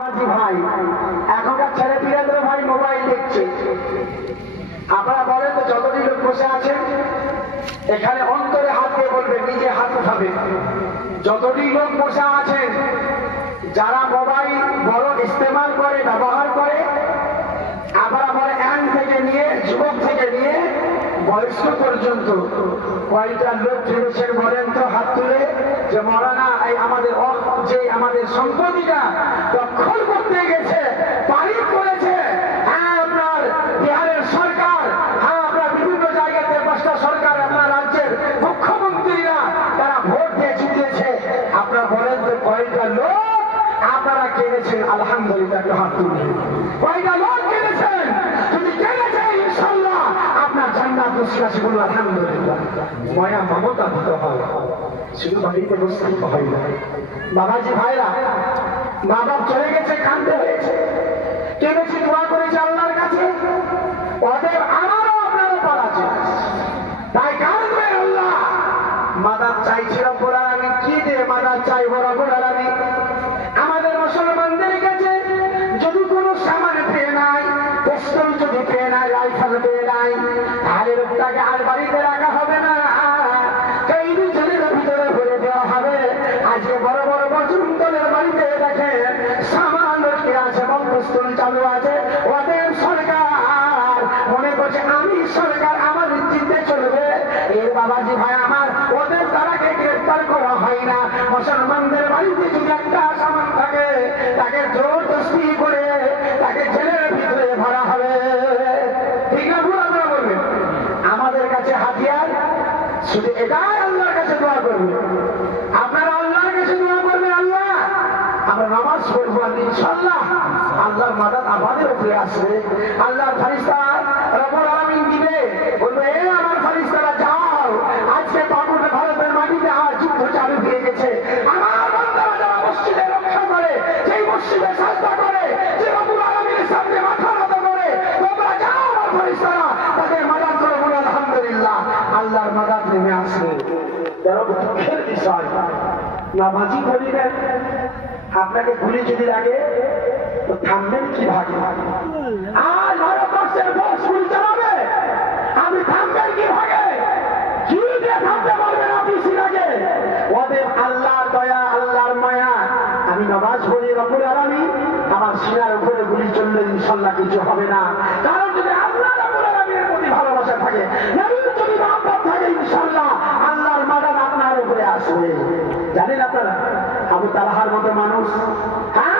ভাই এখনকার ছেলে পিলেদের ভাই মোবাইল দেখছে। আপনারা বলেন তো, যতদিন লোক বসে আছেন এখানে অন্তরে হাত দিয়ে বলবেন, নিজে হাত উঠাবে। যতদিন লোক বসে আছেন যারা মোবাইল বড় ইস্তেমাল করে, ব্যবহার করে, আপনারা বলে এক থেকে নিয়ে যুবক থেকে নিয়ে বয়স্ক পর্যন্ত কয়েকটা লোক ভেবেছেন বলেন তো হাত তুলে, যে মৌলানা এই আমাদের সম্পত্তিটা দখল করতে গেছে, পারিত করেছে। হ্যাঁ, আপনার বিহারের সরকার, হ্যাঁ আপনার বিভিন্ন জায়গাতে 5টা সরকার, আপনার রাজ্যের মুখ্যমন্ত্রীরা তারা ভোট দিয়ে জিতিয়েছে। আপনারা বলেন তো কয়েকটা লোক আপনারা কিনেছেন? আলহামদুলিল্লাহ, একটু হাত তুলে। কয়েকটা লোক কিনেছেন? যদি কিনেছেন ইনশাআল্লাহ আপনার জান্নাত নসিব বলুন আলহামদুলিল্লাহ। মায়া মমতা দিতে হয়, শুধু বাড়িতে বসে থাকতে হয় না। বাবাজি ভাইরা, মা বাপ চলে গেছে, কাঁদতে হয়েছে, কেঁদেছি, দোয়া করেছে আল্লাহর কাছে। অতএব আমারও আপনারও পালা আছে, তাই কাঁদবে আল্লাহ। মাদার চাইছে রব্বুল আলামিন, কি দিয়ে মাদার চাইবো রব্বুল আলামিন? আমাদের মুসলমানদের কাছে যদি কোনো সামান পেয়ে নাই, পিস্তল যদি পেয়ে নাই, রাইফেল পেয়ে নাই, তাহলে লোকটাকে আর বাড়িতে রাখা হবে না, কয়েদি জেলের ভিতরে ভরে দেওয়া হবে। আজকে বড় বড় বজরুঙ্গলের বাড়িতে দেখেন সামান লটকে আছে, পিস্তল চালু আছে। ওদের সরকার মনে করছে আমি সরকার, আমার চিন্তে চলবে। এর বাবাজি ভাই আমার, ওদের তারাকে গ্রেফতার করা হয় না। মুসলমানদের বাড়িতে যদি একটা সামান থাকে, তাকে জোরদস্তি করে তাকে জেলের ভিতরে ভরা হবে। ঠিক না ভুল? আপনারা বলবেন আমাদের কাছে হাতিয়ার শুধু এটাই, আল্লাহর কাছে দোয়া করবে। আপনারা আল্লাহর কাছে দোয়া করবেন, আল্লাহ আমরা নামাজ পড়বো, ইনশাআল্লাহ আল্লাহর মাদাত আমাদের উপরে আসবে। আল্লাহর ফেরেশতা রব্বুল আলামিন দিবে, বলবে এ আমার ফেরেশতারা যাও, আজকে বাবুর ভারতের মাটিতে আর যুদ্ধ চালু হয়ে গেছে। আমার বান্দারা যারা মসজিদে রক্ষা করে, সেই মসজিদে সাজদা করে, যে রব্বুল আলামিনের সামনে মাথা নত করে, তোমরা যাও আমার ফেরেশতারা, তাদের মাদাত করে বলে আলহামদুলিল্লাহ, আল্লাহর মাদাত নেমে আসবে। বড় দুঃখের বিষয়, নামাজি বলিবেন আপনাকে গুলি যদি লাগে তো থামবেন কিভাবে? আর ভারতবর্ষের বস গুলি চালাবে, আপনি থামবেন কিভাবে? কি দিয়ে থামতে পারবেন আপনি সিরাজে? ওদের আল্লাহর দয়া, আল্লাহর মায়া। আমি নামাজ পড়ি, রব্বুল আলামিন আমার সিনার উপরে গুলি চললে ইনশাআল্লাহ কিছু হবে না। কারণ যদি আল্লাহ রব্বুল আলামিনের প্রতি ভালোবাসা থাকে, নবীর যদি মহব্বত থাকে, ইনশাআল্লাহ আল্লাহর মাদাত আপনার উপরে আসবে। জানেন আপনারা, আবু তালহার মতো মানুষ, হ্যাঁ